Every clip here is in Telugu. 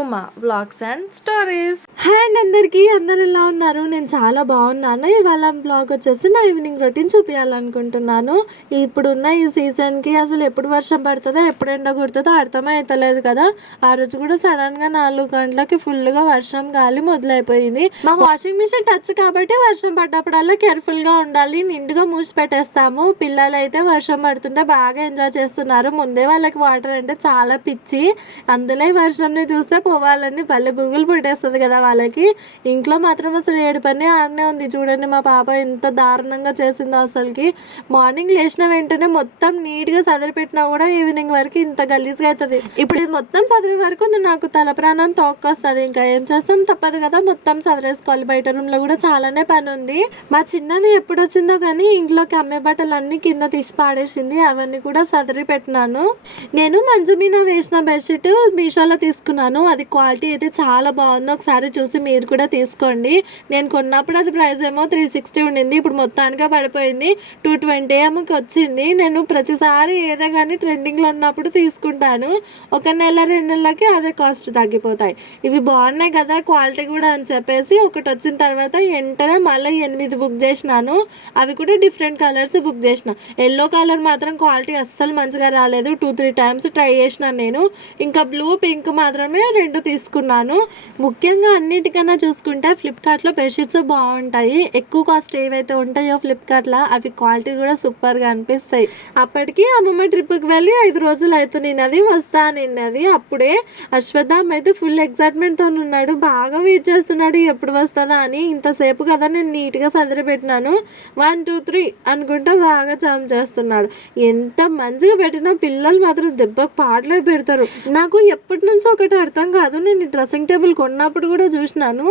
Uma vlogs and stories. Hi and అందరు ఎలా ఉన్నారు? నేను చాలా బాగున్నాను. ఇవాళ బ్లాగ్ వచ్చేసి నా ఈవినింగ్ రొటీన్ చూపించాలనుకుంటున్నాను. ఇప్పుడున్న ఈ సీజన్కి అసలు ఎప్పుడు వర్షం పడుతుందో ఎప్పుడు ఎండ కుడుతుందో అర్థమే అవుతలేదు కదా. ఆ రోజు కూడా సడన్గా 4 గంటలకి ఫుల్గా వర్షం గాలి మొదలైపోయింది. మా వాషింగ్ మిషన్ టచ్ కాబట్టి వర్షం పడ్డప్పుడల్లా కేర్ఫుల్గా ఉండాలి. నిండుగా మూసి పెట్టేస్తాము. పిల్లలు అయితే వర్షం పడుతుంటే బాగా ఎంజాయ్ చేస్తున్నారు. ముందే వాళ్ళకి వాటర్ అంటే చాలా పిచ్చి. అందులో వర్షంని చూస్తే పోవాలని పల్లె బుగ్గులు పుట్టేస్తుంది కదా వాళ్ళకి. ఇంట్లో మాత్రం అసలు ఏడు పని ఆడనే ఉంది. చూడండి మా పాప ఎంత దారుణంగా చేసిందో అసలుకి. మార్నింగ్ లేచిన వెంటనే మొత్తం నీట్గా సదిరిపెట్టినా కూడా ఈవినింగ్ వరకు ఇంత గలీజ్గా అవుతుంది. ఇప్పుడు ఇది మొత్తం సదిరే వరకు నాకు తల ప్రాణం తోక్కొస్తుంది. ఇంకా ఏం చేస్తాం, తప్పదు కదా, మొత్తం సదిరేసుకోవాలి. బయట రూమ్లో కూడా చాలానే పని ఉంది. మా చిన్నది ఎప్పుడు వచ్చిందో కానీ ఇంట్లోకి అమ్మే బట్టలు అన్నీ కింద తీసి పాడేసింది. అవన్నీ కూడా సదిరి పెట్టినాను. నేను మంచు మీద వేసిన బెడ్షీట్ మీషోలో తీసుకున్నాను. అది క్వాలిటీ అయితే చాలా బాగుంది. ఒకసారి చూసి మీరు కూడా తీసుకోండి. నేను కొన్నప్పుడు అది ప్రైస్ ఏమో 360 ఉండింది. ఇప్పుడు మొత్తానికి పడిపోయింది 220 ఏమోకి వచ్చింది. నేను ప్రతిసారి ఏదో కానీ ట్రెండింగ్లో ఉన్నప్పుడు తీసుకుంటాను. ఒక నెల 2 నెలలకి అదే కాస్ట్ తగ్గిపోతాయి. ఇవి బాగున్నాయి కదా క్వాలిటీ కూడా అని చెప్పేసి ఒకటి వచ్చిన తర్వాత వెంటనే మళ్ళీ 8 బుక్ చేసినాను. అవి కూడా డిఫరెంట్ కలర్స్ బుక్ చేసిన. ఎల్లో కలర్ మాత్రం క్వాలిటీ అస్సలు మంచిగా రాలేదు. 2-3 టైమ్స్ ట్రై చేసినాను నేను. ఇంకా బ్లూ పింక్ మాత్రమే 2 తీసుకున్నాను. ముఖ్యంగా అన్నిటికన్నా చూసుకుంటే ఫ్లిప్కార్ట్లో బెడ్షీట్స్ బాగుంటాయి. ఎక్కువ కాస్ట్ ఏవైతే ఉంటాయో ఫ్లిప్కార్ట్లో అవి క్వాలిటీ కూడా సూపర్గా అనిపిస్తాయి. అప్పటికి అమ్మమ్మ ట్రిప్కి వెళ్ళి 5 రోజులు అవుతున్నది, వస్తా నిన్నది. అప్పుడే అశ్వత్థామ్ అయితే ఫుల్ ఎగ్జైట్మెంట్తో ఉన్నాడు. బాగా వెయిట్ చేస్తున్నాడు ఎప్పుడు వస్తుందా అని. ఇంతసేపు కదా నేను నీట్గా సదిరి పెట్టినాను. 1 2 3 అనుకుంటా బాగా జామ్ చేస్తున్నాడు. ఎంత మంచిగా పెట్టినా పిల్లలు మాత్రం దెబ్బకు పాటలే పెడతారు. నాకు ఎప్పటి నుంచో ఒకటి అర్థం కాదు. నేను డ్రెస్సింగ్ టేబుల్ కొన్నప్పుడు కూడా చూసినాను,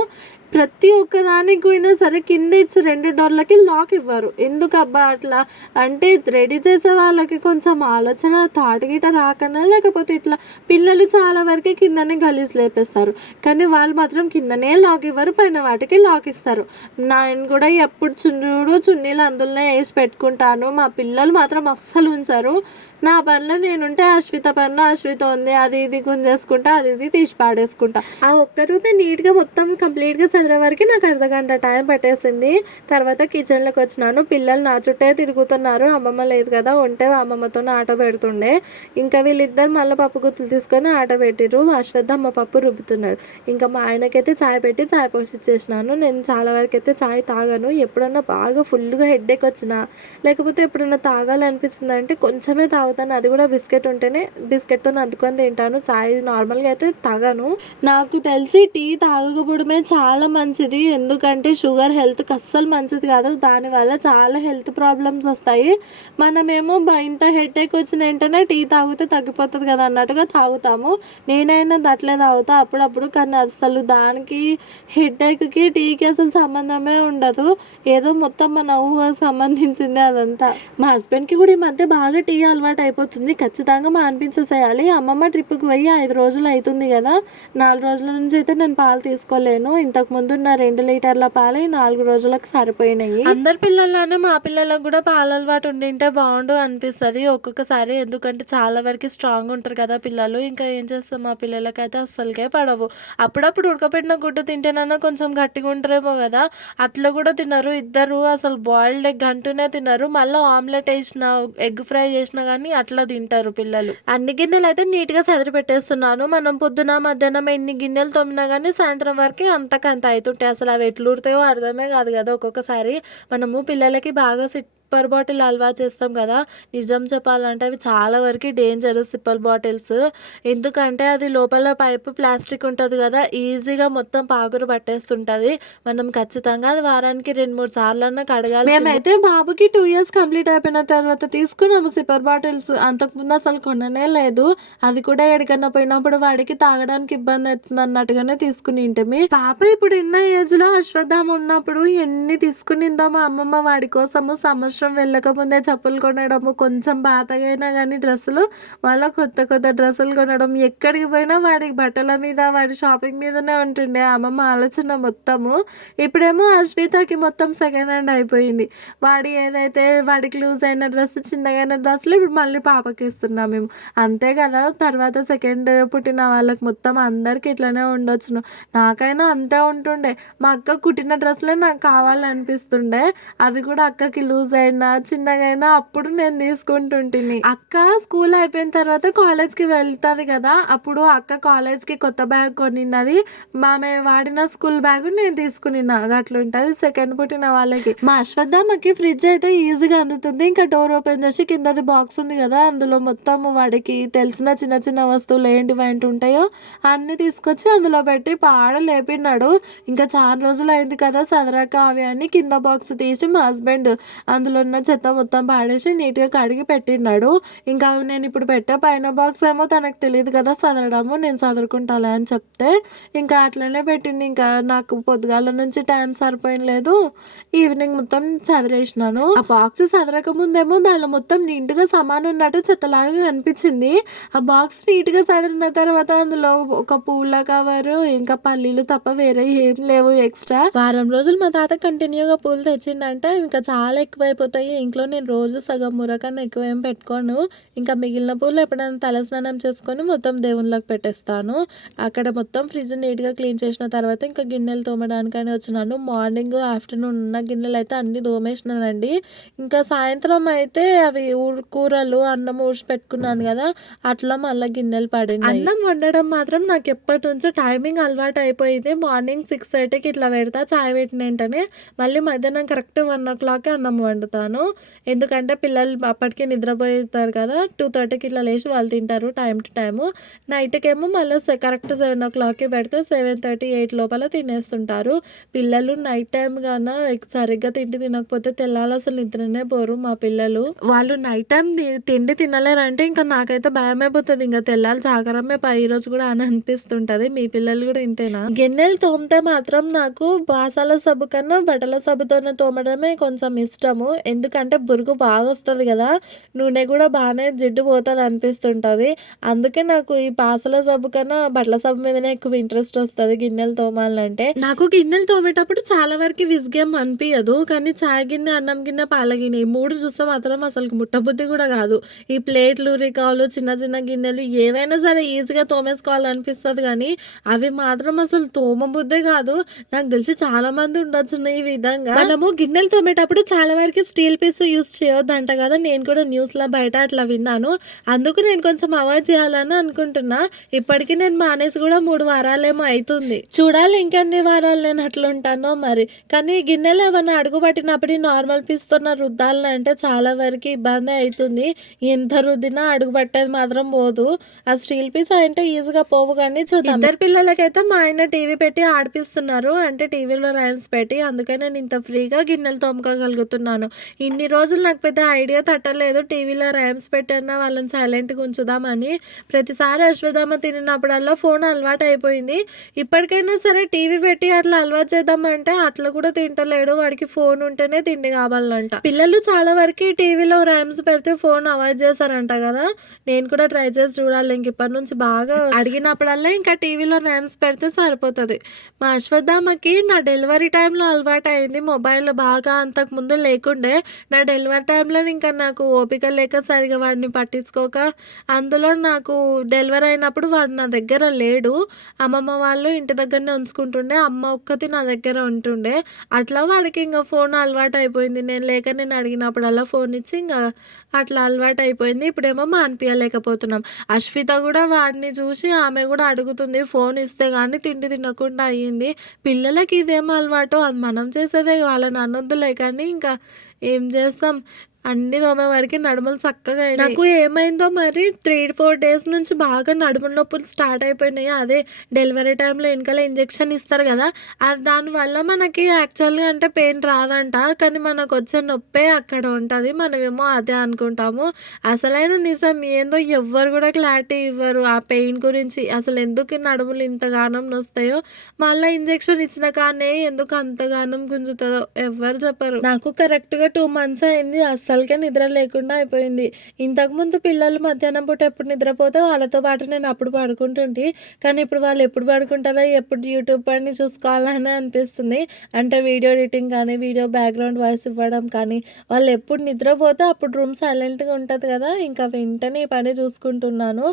ప్రతి ఒక్క దానికి పోయినా సరే కింద ఇచ్చి 2 డోర్లకి లాక్ ఇవ్వరు. ఎందుకబ్బా అట్లా అంటే రెడీ చేసే వాళ్ళకి కొంచెం ఆలోచన థాట్ గిట రాకనా, లేకపోతే ఇట్లా పిల్లలు చాలా వరకు కిందనే గలీజ్ లేపేస్తారు. కానీ వాళ్ళు మాత్రం కిందనే లాక్ ఇవ్వరు, పైన వాటికి లాక్ ఇస్తారు. నేను కూడా ఎప్పుడు చున్నీలు అందులోనే వేసి పెట్టుకుంటాను. మా పిల్లలు మాత్రం అస్సలు ఉంచారు. నా పనిలో నేనుంటే అశ్విత పనిలో అశ్విత ఉంది, అది ఇది గుంజేసుకుంటా, అది ఇది తీసి పాడేసుకుంటా. ఆ ఒక్క రూపే నీట్గా మొత్తం కంప్లీట్గా చదివే వరకు నాకు అర్ధగంట టైం పట్టేసింది. తర్వాత కిచెన్లోకి వచ్చినాను. పిల్లలు నా చుట్టే తిరుగుతున్నారు. అమ్మమ్మ లేదు కదా, ఉంటే అమ్మమ్మతో ఆట పెడుతుండే. ఇంకా వీళ్ళిద్దరు మళ్ళీ పప్పు గుత్తులు తీసుకొని ఆట పెట్టిర్రు. అశ్వత్థ అమ్మ పప్పు రుబ్బుతున్నాడు. ఇంకా మా ఆయనకైతే చాయ్ పెట్టి చాయ్ పోసి ఇచ్చేసినాను. నేను చాలా వరకు అయితే చాయ్ తాగాను. ఎప్పుడన్నా బాగా ఫుల్గా హెడ్ఏక్ వచ్చినా, లేకపోతే ఎప్పుడన్నా తాగాలనిపిస్తుంది అంటే కొంచెమే తాగుతాను. అది కూడా బిస్కెట్ ఉంటేనే బిస్కెట్తో అందుకొని తింటాను. చాయ్ నార్మల్గా అయితే తాగాను. నాకు తెలిసి టీ తాగకపోవడమే చాలా మంచిది. ఎందుకంటే షుగర్ హెల్త్కి అస్సలు మంచిది కాదు. దానివల్ల చాలా హెల్త్ ప్రాబ్లమ్స్ వస్తాయి. మనమేమో ఇంత హెడేక్ వచ్చిన వెంటనే టీ తాగితే తగ్గిపోతుంది కదా అన్నట్టుగా తాగుతాము. నేనైనా అట్లే తాగుతా అప్పుడప్పుడు. కానీ అసలు దానికి హెడేక్కి టీకి అసలు సంబంధమే ఉండదు. ఏదో మొత్తం మన ఊహకు సంబంధించింది అదంతా. మా హస్బెండ్కి కూడా ఈ మధ్య బాగా టీ అలవాటు అయిపోతుంది. ఖచ్చితంగా మానిపించేసేయాలి. అమ్మమ్మ ట్రిప్కి పోయి 5 రోజులు అవుతుంది కదా. 4 రోజుల నుంచి అయితే నేను పాలు తీసుకోలేను. ఇంతకు ముందు నా 2 లీటర్ల పాలు 4 రోజులకు సరిపోయినాయి. అందరి పిల్లల్లోనే మా పిల్లలకు కూడా పాల అలవాటు ఉండింటే బాగుండు అనిపిస్తుంది ఒక్కొక్కసారి. ఎందుకంటే చాలా వరకు స్ట్రాంగ్ ఉంటారు కదా పిల్లలు. ఇంకా ఏం చేస్తాం, మా పిల్లలకైతే అస్సలకే పడవు. అప్పుడప్పుడు ఉడకపెట్టిన గుడ్డు తింటేనన్నా కొంచెం గట్టిగా ఉంటారేమో కదా, అట్లా కూడా తినరు. ఇద్దరు అసలు బాయిల్డ్ ఎగ్ అంటూనే తినరు. మళ్ళీ ఆమ్లెట్ వేసిన, ఎగ్ ఫ్రై చేసినా కానీ అట్లా తింటారు పిల్లలు. అన్ని గిన్నెలు అయితే నీట్గా సదిరి పెట్టేస్తున్నాను. మనం పొద్దున మధ్యాహ్నం ఎన్ని గిన్నెలు తోమినా కానీ సాయంత్రం వరకు అంతకంత అవుతుంటాయి. అసలు అవి ఎట్లుడతాయో అర్థమే కాదు కదా ఒక్కొక్కసారి. మనము పిల్లలకి బాగా సిప్పర్ బాటిల్ అలవాటు చేస్తాం కదా. నిజం చెప్పాలంటే అవి చాలా వరకు డేంజర్ సిప్పర్ బాటిల్స్. ఎందుకంటే అది లోపల పైపు ప్లాస్టిక్ ఉంటుంది కదా, ఈజీగా మొత్తం పాకురు పట్టేస్తుంటుంది. మనం ఖచ్చితంగా అది వారానికి 2-3 సార్లన్నా కడగాలి. మేమైతే బాబుకి 2 ఇయర్స్ కంప్లీట్ అయిపోయిన తర్వాత తీసుకున్నాము సిప్పర్ బాటిల్స్. అంతకుముందు అసలు కొననే లేదు. అది కూడా ఎక్కడికన్నా పోయినప్పుడు వాడికి తాగడానికి ఇబ్బంది అవుతుంది అన్నట్టుగానే తీసుకుని ఉంటాము. పాప ఇప్పుడు ఉన్న ఏజ్లో అశ్వత్థామ ఉన్నప్పుడు ఎన్ని తీసుకునిందో మా అమ్మమ్మ వాడి కోసము. సమ్మర్ సంవత్సరం వెళ్ళకముందే చెప్పులు కొనడము, కొంచెం పాతగైనా కానీ డ్రెస్సులు మళ్ళీ కొత్త కొత్త డ్రెస్సులు కొనడం, ఎక్కడికి పోయినా వాడికి బట్టల మీద వాడి షాపింగ్ మీదనే ఉంటుండే అమ్మమ్మ ఆలోచన మొత్తము. ఇప్పుడేమో అశ్వితకి మొత్తం సెకండ్ హ్యాండ్ అయిపోయింది. వాడికి లూజ్ అయిన డ్రెస్, చిన్నగా అయిన డ్రెస్సులు ఇప్పుడు మళ్ళీ పాపకి ఇస్తున్నాం మేము. అంతే కదా, తర్వాత సెకండ్ పుట్టిన వాళ్ళకి మొత్తం అందరికి ఇట్లనే ఉండొచ్చును. నాకైనా అంతే ఉంటుండే. మా అక్క కుట్టిన డ్రెస్సులే నాకు కావాలనిపిస్తుండే. అవి కూడా అక్కకి లూజ్ అయినా చిన్నగా అయినా అప్పుడు నేను తీసుకుంటుంటిని. అక్క స్కూల్ అయిపోయిన తర్వాత కాలేజ్కి వెళ్తుంది కదా, అప్పుడు అక్క కాలేజ్కి కొత్త బ్యాగ్ కొనిన్నది. ఆమె వాడిన స్కూల్ బ్యాగ్ నేను తీసుకునిన్నా. అట్లుంటది సెకండ్ పుట్టిన వాళ్ళకి. మా అశ్వత్థామకి ఫ్రిడ్జ్ అయితే ఈజీగా అందుతుంది. ఇంకా డోర్ ఓపెన్ చేసి కిందది బాక్స్ ఉంది కదా, అందులో మొత్తం వాడికి తెలిసిన చిన్న చిన్న వస్తువులు ఏంటివి ఉంటాయో అన్ని తీసుకొచ్చి అందులో పెట్టి పాడ లేపినాడు. ఇంకా చాలా రోజులు అయింది కదా సదరాక అవి అని కింద బాక్స్ తీసి మా హస్బెండ్ అందులో ఉన్న చెత్త మొత్తం పాడేసి నీట్గా కడిగి పెట్టినాడు. ఇంకా నేను ఇప్పుడు పెట్టే పైన బాక్స్ ఏమో తనకు తెలియదు కదా సదరడము, నేను చదువుకుంటాలే అని చెప్తే ఇంకా అట్లనే పెట్టింది. ఇంకా నాకు పొద్దుగాల నుంచి టైం సరిపోయలేదు, ఈవినింగ్ మొత్తం చదివేసినాను. ఆ బాక్స్ చదరక ముందేమో దానిలో మొత్తం నీట్గా సమానం ఉన్నట్టు చెత్తలాగా కనిపించింది. ఆ బాక్స్ నీట్గా చదివిన తర్వాత అందులో ఒక పూల కవరు ఇంకా పల్లీలు తప్ప వేరే ఏం లేవు ఎక్స్ట్రా. వారం రోజులు మా తాత కంటిన్యూగా పూలు తెచ్చిండంటే ఇంకా చాలా ఎక్కువైపోతాయి. ఇంట్లో నేను రోజు సగం మురకన్నా ఎక్కువ ఏం పెట్టుకోను. ఇంకా మిగిలిన పూలు ఎప్పుడైనా తలస్నానం చేసుకొని మొత్తం దేవుళ్ళకి పెట్టేస్తాను. అక్కడ మొత్తం ఫ్రిడ్జ్ నీట్గా క్లీన్ చేసిన తర్వాత ఇంకా గిన్నెలు తోమడానికని వచ్చినాను. మార్నింగ్ ఆఫ్టర్నూన్ ఉన్న గిన్నెలు అయితే అన్ని తోమేసినానండి. ఇంకా సాయంత్రం అయితే అవి కూరలు అన్నం ఊడ్చి పెట్టుకున్నాను కదా, అట్లా మళ్ళీ గిన్నెలు పడినాయి. అన్నం వండడం మాత్రం నాకు ఎప్పటి నుంచో టైమింగ్ అలవాటు అయిపోయింది. మార్నింగ్ 6:30కి ఇట్లా పెడతా, చాయ్ పెట్టిన వెంటనే మళ్ళీ మధ్యాహ్నం కరెక్ట్ 1 o'clockకి అన్నం వండుతాను. ఎందుకంటే పిల్లలు అప్పటికే నిద్రపోతారు కదా, 2:30కి ఇట్లా లేచి వాళ్ళు తింటారు టైం టు టైము. నైట్కేమో మళ్ళీ కరెక్ట్ 7 o'clockకి పెడితే 7:30, 8 లోపల తినేస్తుంటారు పిల్లలు. నైట్ టైం గాన సరిగ్గా తిండి తినకపోతే తెల్లాలి అసలు నిద్రనే పోరు మా పిల్లలు. వాళ్ళు నైట్ టైం తిండి తినలేరంటే ఇంకా నాకైతే భయం అయిపోతుంది. ఇంకా తెల్లాలి జాగరమే ఈ రోజు కూడా అని అనిపిస్తుంటది. మీ పిల్లలు కూడా ఇంతేనా? గిన్నెలు తోమితే మాత్రం నాకు బాసాల సబ్బు కన్నా బట్టల సబ్బుతోనే తోమడమే కొంచెం ఇష్టము. ఎందుకంటే బురుగు బాగా వస్తుంది కదా, నూనె కూడా బాగానే జిడ్డు పోతుంది అనిపిస్తుంటది. అందుకే నాకు ఈ బాసల సబ్బు కన్నా బట్టల సబ్బు మీదనే ఎక్కువ ఇంట్రెస్ట్ వస్తుంది గిన్నెలు తోమాలంటే. నాకు గిన్నెలు తోమేటప్పుడు చాలా వరకు విసిగేం అనిపించదు, కానీ చాయ్ గిన్నె, అన్నం గిన్నె, పాల గిన్నె ఈ 3 చూస్తే మాత్రం అసలు ముట్టబుద్ధి కూడా కాదు. ఈ ప్లేట్లు, రికాలు, చిన్న చిన్న గిన్నెలు ఏవైనా సరే ఈజీగా తోమేసుకోవాలనిపిస్తుంది, కానీ అవి మాత్రం అసలు తోమబుద్ధే కాదు. నాకు తెలిసి చాలా మంది ఉండొచ్చు ఈ విధంగా. మనము గిన్నెలు తోమేటప్పుడు చాలా వరకు స్టీల్ పీస్ యూజ్ చేయొద్దంట కదా, నేను కూడా న్యూస్లో బయట అట్లా విన్నాను. అందుకు నేను కొంచెం అవాయిడ్ చేయాలని అనుకుంటున్నా. ఇప్పటికీ నేను మానేసి కూడా 3 వారాలేమో అవుతుంది. చూడాలి ఇంకెన్ని వారాలు నేను అట్లా ఉంటానో మరి. కానీ గిన్నెలు ఏమన్నా అడుగు పట్టినప్పుడు నార్మల్ పీస్తున్న రుద్దాలంటే చాలా వరకు ఇబ్బంది అవుతుంది. ఎంత రుద్దినా అడుగు పట్టేది మాత్రం పోదు. ఆ స్టీల్ పీస్ అంటే ఈజీగా పోవు. కానీ చూద్దాం. ఇద్దరు పిల్లలకైతే మా ఆయన టీవీ పెట్టి ఆడిపిస్తున్నారు, అంటే టీవీలో రైమ్స్ పెట్టి. అందుకే నేను ఇంత ఫ్రీగా గిన్నెలు తోముకోగలుగుతున్నాను. ఇన్ని రోజులు నాకు పెద్ద ఐడియా తట్టలేదు టీవీలో రైమ్స్ పెట్టన్నా వాళ్ళని సైలెంట్గా ఉంచుదామని. ప్రతిసారి అశ్వత్థామ తిన్నప్పుడల్లా ఫోన్ అలవాటు అయిపోయింది. ఇప్పటికైనా సరే టీవీ పెట్టి అట్లా అలవాటు చేద్దామంటే అట్లా కూడా తింటలేడు. వాడికి ఫోన్ ఉంటేనే తిండి కావాలంట. పిల్లలు చాలా వరకు టీవీలో రైమ్స్ పెడితే ఫోన్ అవాయిడ్ చేశారంట కదా, నేను కూడా ట్రై చేసి చూడాలి. ఇంక ఇప్పటి నుంచి బాగా అడిగినప్పుడల్లా ఇంకా టీవీలో రైమ్స్ పెడితే సరిపోతుంది. మా అశ్వత్థామకి నా డెలివరీ టైంలో అలవాటు అయింది మొబైల్ బాగా. అంతకుముందు లేకుండే. నా డెలివరీ టైంలో ఇంకా నాకు ఓపిక లేక సరిగా వాడిని పట్టించుకోక, అందులో నాకు డెలివరీ అయినప్పుడు వాడు నా దగ్గర లేడు. అమ్మమ్మ వాళ్ళు ఇంటి దగ్గరనే ఉంచుకుంటుండే, అమ్మ ఒక్కతి నా దగ్గర ఉంటుండే. అట్లా వాడికి ఇంకా ఫోన్ అలవాటు అయిపోయింది. నేను అడిగినప్పుడల్లా ఫోన్ ఇచ్చి ఇంకా అట్లా అలవాటు అయిపోయింది. ఇప్పుడేమో మానిపించలేకపోతున్నాం. అశ్విత కూడా వాడిని చూసి ఆమె కూడా అడుగుతుంది, ఫోన్ ఇస్తే కానీ తిండి తినకుండా అయ్యింది. పిల్లలకి ఇదేమో అలవాటు, అది మనం చేసేదే వాళ్ళని అనొద్దులే, కానీ ఇంకా ఏం చేస్తాం. అన్ని తోమే వరకు నడుములు చక్కగా అయినాయి. నాకు ఏమైందో మరి 3-4 డేస్ నుంచి బాగా నడుముల నొప్పులు స్టార్ట్ అయిపోయినాయి. అదే డెలివరీ టైంలో వెనకాల ఇంజెక్షన్ ఇస్తారు కదా, అది దానివల్ల మనకి యాక్చువల్గా అంటే పెయిన్ రాదంట, కానీ మనకు వచ్చే నొప్పే అక్కడ ఉంటుంది. మనమేమో అదే అనుకుంటాము. అసలైన నిజం ఏందో ఎవ్వరు కూడా క్లారిటీ ఇవ్వరు ఆ పెయిన్ గురించి. అసలు ఎందుకు ఈ నడుములు ఇంతగానం నొస్తాయో, మళ్ళీ ఇంజెక్షన్ ఇచ్చిన కానీ ఎందుకు అంతగానం గుంజుతుందో ఎవ్వరు చెప్పరు. నాకు కరెక్ట్గా 2 months అయింది. అస్సలకే నిద్ర లేకుండా అయిపోయింది. ఇంతకుముందు పిల్లలు మధ్యాహ్నం పూట ఎప్పుడు నిద్రపోతే వాళ్ళతో పాటు నేను అప్పుడు పడుకుంటుంటే, కానీ ఇప్పుడు వాళ్ళు ఎప్పుడు పడుకుంటారో, ఎప్పుడు యూట్యూబ్ పని చూసుకోవాలని అనిపిస్తుంది. అంటే వీడియో ఎడిటింగ్ కానీ, వీడియో బ్యాక్గ్రౌండ్ వాయిస్ ఇవ్వడం కానీ, వాళ్ళు ఎప్పుడు నిద్రపోతే అప్పుడు రూమ్ సైలెంట్గా ఉంటుంది కదా, ఇంకా వెంటనే ఈ పని చూసుకుంటున్నాను.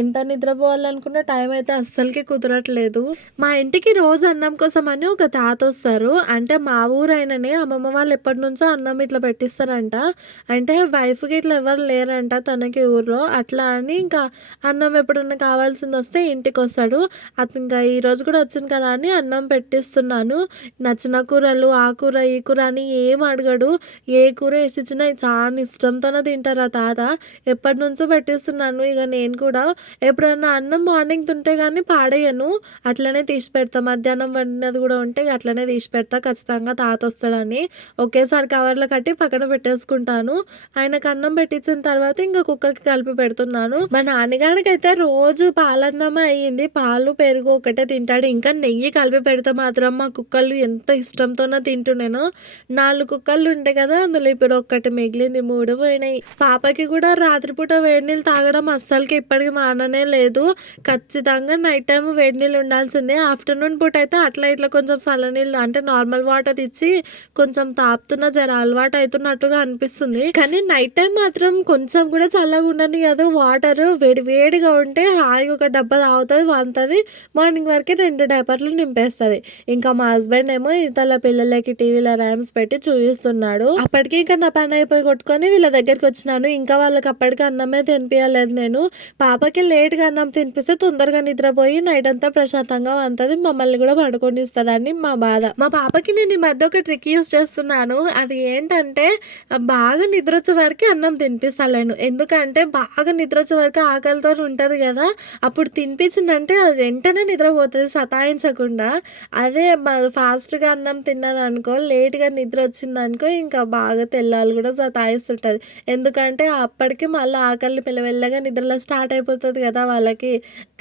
ఎంత నిద్రపోవాలనుకున్న టైం అయితే అస్సలకి కుదరట్లేదు. మా ఇంటికి రోజు అన్నం కోసం అని ఒక తాత వస్తారు. అంటే మా ఊరైననే అమ్మమ్మ వాళ్ళు ఎప్పటి నుంచో అన్నం ఇట్లా పెట్టిస్తారంట. అంటే వైఫ్కి ఇట్లా ఎవరు లేరంట తనకి ఊర్లో, అట్లా అని ఇంకా అన్నం ఎప్పుడన్నా కావాల్సింది వస్తే ఇంటికి వస్తాడు. అది ఇంకా ఈరోజు కూడా వచ్చింది కదా అని అన్నం పెట్టిస్తున్నాను. నచ్చిన కూరలు ఆ కూర ఈ కూర అని ఏం అడగడు. ఏ కూర వేసి ఇచ్చినా చాలా ఇష్టంతోనే తింటారు ఆ తాత. ఎప్పటి నుంచో పెట్టిస్తున్నాను. ఇక నేను కూడా ఎప్పుడన్నా అన్నం మార్నింగ్ తింటే కానీ పాడేయను, అట్లనే తీసి పెడతా. మధ్యాహ్నం వండినది కూడా ఉంటే అట్లనే తీసి పెడతా, ఖచ్చితంగా తాత వస్తాడని. ఒకేసారి కవర్లో కట్టి పక్కన పెట్టేసుకుంటాను. ఆయనకు అన్నం పెట్టించిన తర్వాత ఇంకా కుక్కకి కలిపి పెడుతున్నాను. మా నాన్నగారికి అయితే రోజు పాలన్నమే అయ్యింది. పాలు పెరుగు ఒకటే తింటాడు. ఇంకా నెయ్యి కలిపి పెడితే మాత్రం మా కుక్కలు ఎంత ఇష్టంతోనే తింటున్నాను. 4 కుక్కలు ఉంటాయి కదా, అందులో ఇప్పుడు ఒక్కటి మిగిలింది, 3 పోయినాయి. పాపకి కూడా రాత్రిపూట వేడి నీళ్ళు తాగడం అస్సలకి ఇప్పటికి మాననే లేదు. ఖచ్చితంగా నైట్ టైం వేడి నీళ్ళు ఉండాల్సిందే. ఆఫ్టర్నూన్ పూట అయితే అట్లా ఇట్లా కొంచెం చల్లనీళ్ళు అంటే నార్మల్ వాటర్ ఇచ్చి కొంచెం తాపుతున్న జర అలవాటు అవుతున్నట్టుగా అనిపిస్తుంది. కానీ నైట్ టైం మాత్రం కొంచెం కూడా చల్లగా ఉండని కాదు, వాటర్ వేడిగా ఉంటే హాయిగా ఒక డబ్బా తాగుతుంది, వంతుంది. మార్నింగ్ వరకు 2 డైపర్లు నింపేస్తుంది. ఇంకా మా హస్బెండ్ ఏమో ఇతల పిల్లలకి టీవీలో ర్యామ్స్ పెట్టి చూపిస్తున్నాడు. అప్పటికి ఇంకా నా పని అయిపోయి కొట్టుకొని వీళ్ళ దగ్గరికి వచ్చినాను. ఇంకా వాళ్ళకి అప్పటికి అన్నమే తినిపించలేదు నేను. పాపకి లేట్గా అన్నం తినిపిస్తే తొందరగా నిద్రపోయి నైట్ అంతా ప్రశాంతంగా వంతది, మమ్మల్ని కూడా పడుకొనిస్తుందని మా బాధ. మా పాపకి నేను ఈ మధ్య ఒక ట్రిక్ యూస్ చేస్తున్నాను. అది ఏంటంటే బాగా నిద్ర వచ్చే వరకు అన్నం తినిపిస్తాను. ఎందుకంటే బాగా నిద్ర వచ్చే వరకు ఆకలితో ఉంటుంది కదా, అప్పుడు తినిపించిందంటే అది వెంటనే నిద్రపోతుంది సతాయించకుండా. అదే ఫాస్ట్గా అన్నం తిన్నదనుకో, లేట్గా నిద్ర వచ్చిందనుకో ఇంకా బాగా తెల్లాలు కూడా సతాయిస్తుంటుంది. ఎందుకంటే అప్పటికి మళ్ళీ ఆకలి పిల్లవెల్లగా నిద్రలో స్టార్ట్ అయిపోతుంది కదా వాళ్ళకి,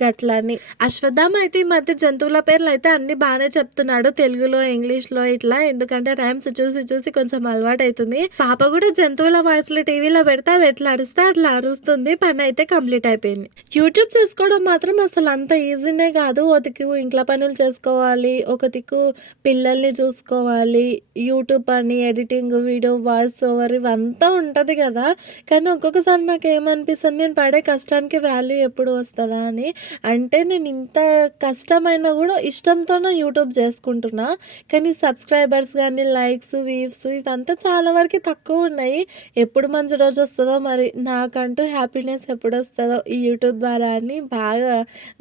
గట్లని. అశ్వత్థామ అయితే ఈ మధ్య జంతువుల పేర్లు అయితే అన్ని బాగానే చెప్తున్నాడు, తెలుగులో ఇంగ్లీష్లో ఇట్లా. ఎందుకంటే ర్యామ్స్ చూసి చూసి కొంచెం అలవాటు అవుతుంది. పాప కూడా జంతువుల వాయిస్లో టీవీలో పెడితే అవి ఎట్లా అరిస్తే అట్లా అరుస్తుంది. పని అయితే కంప్లీట్ అయిపోయింది. యూట్యూబ్ చేసుకోవడం మాత్రం అసలు అంత ఈజీనే కాదు. ఒక దిక్కు ఇంట్లో పనులు చేసుకోవాలి, ఒక దిక్కు పిల్లల్ని చూసుకోవాలి, యూట్యూబ్ పని, ఎడిటింగ్, వీడియో వాయిస్ ఓవర్ ఇవంతా ఉంటుంది కదా. కానీ ఒక్కొక్కసారి నాకు ఏమనిపిస్తుంది, నేను పడే కష్టానికి వాల్యూ ఎప్పుడు వస్తుందా అని. అంటే నేను ఇంత కష్టమైనా కూడా ఇష్టంతోనే యూట్యూబ్ చేసుకుంటున్నా, కానీ సబ్స్క్రైబర్స్ కానీ లైక్స్ వ్యూస్ ఇవంతా చాలా వరకు తక్కువ ఉన్నాయి. ఎప్పుడు మంచి రోజు వస్తుందో మరి, నాకంటూ హ్యాపీనెస్ ఎప్పుడు వస్తుందో ఈ యూట్యూబ్ ద్వారా అని బాగా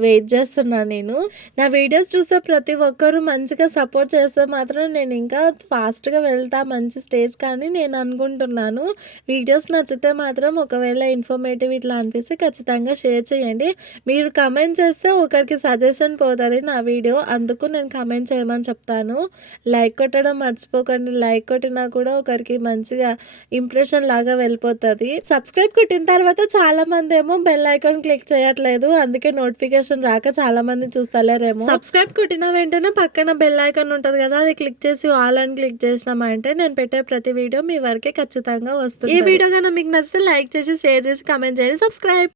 వెయిట్ చేస్తున్నాను నేను. నా వీడియోస్ చూసే ప్రతి ఒక్కరూ మంచిగా సపోర్ట్ చేస్తే మాత్రం నేను ఇంకా ఫాస్ట్గా వెళ్తా మంచి స్టేజ్ కానీ నేను అనుకుంటున్నాను. వీడియోస్ నచ్చితే మాత్రం ఒకవేళ ఇన్ఫర్మేటివ్ ఇట్లా అనిపిస్తే ఖచ్చితంగా షేర్ చేయండి. మీరు కమెంట్ చేస్తే ఒకరికి సజెషన్ పోతుంది నా వీడియో, అందుకు నేను కమెంట్ చేయమని చెప్తాను. లైక్ కొట్టడం మర్చిపోకండి. లైక్ కొట్టినా కూడా ఒకరికి మంచిగా ఇంప్రెషన్ లాగా వెళ్ళిపోతుంది. సబ్స్క్రైబ్ కొట్టిన తర్వాత చాలా మంది ఏమో బెల్ ఐకాన్ క్లిక్ చేయట్లేదు, అందుకే నోటిఫికేషన్ రాక చాలా మంది చూస్తలేరేమో. సబ్స్క్రైబ్ కొట్టిన వెంటనే పక్కన బెల్ ఐకాన్ ఉంటుంది కదా, అది క్లిక్ చేసి ఆల్ అని క్లిక్ చేసినామంటే నేను పెట్టే ప్రతి వీడియో మీ వరకే ఖచ్చితంగా వస్తుంది. ఈ వీడియో కన్నా మీకు నచ్చితే లైక్ చేసి షేర్ చేసి కమెంట్ చేయండి. సబ్స్క్రైబ్.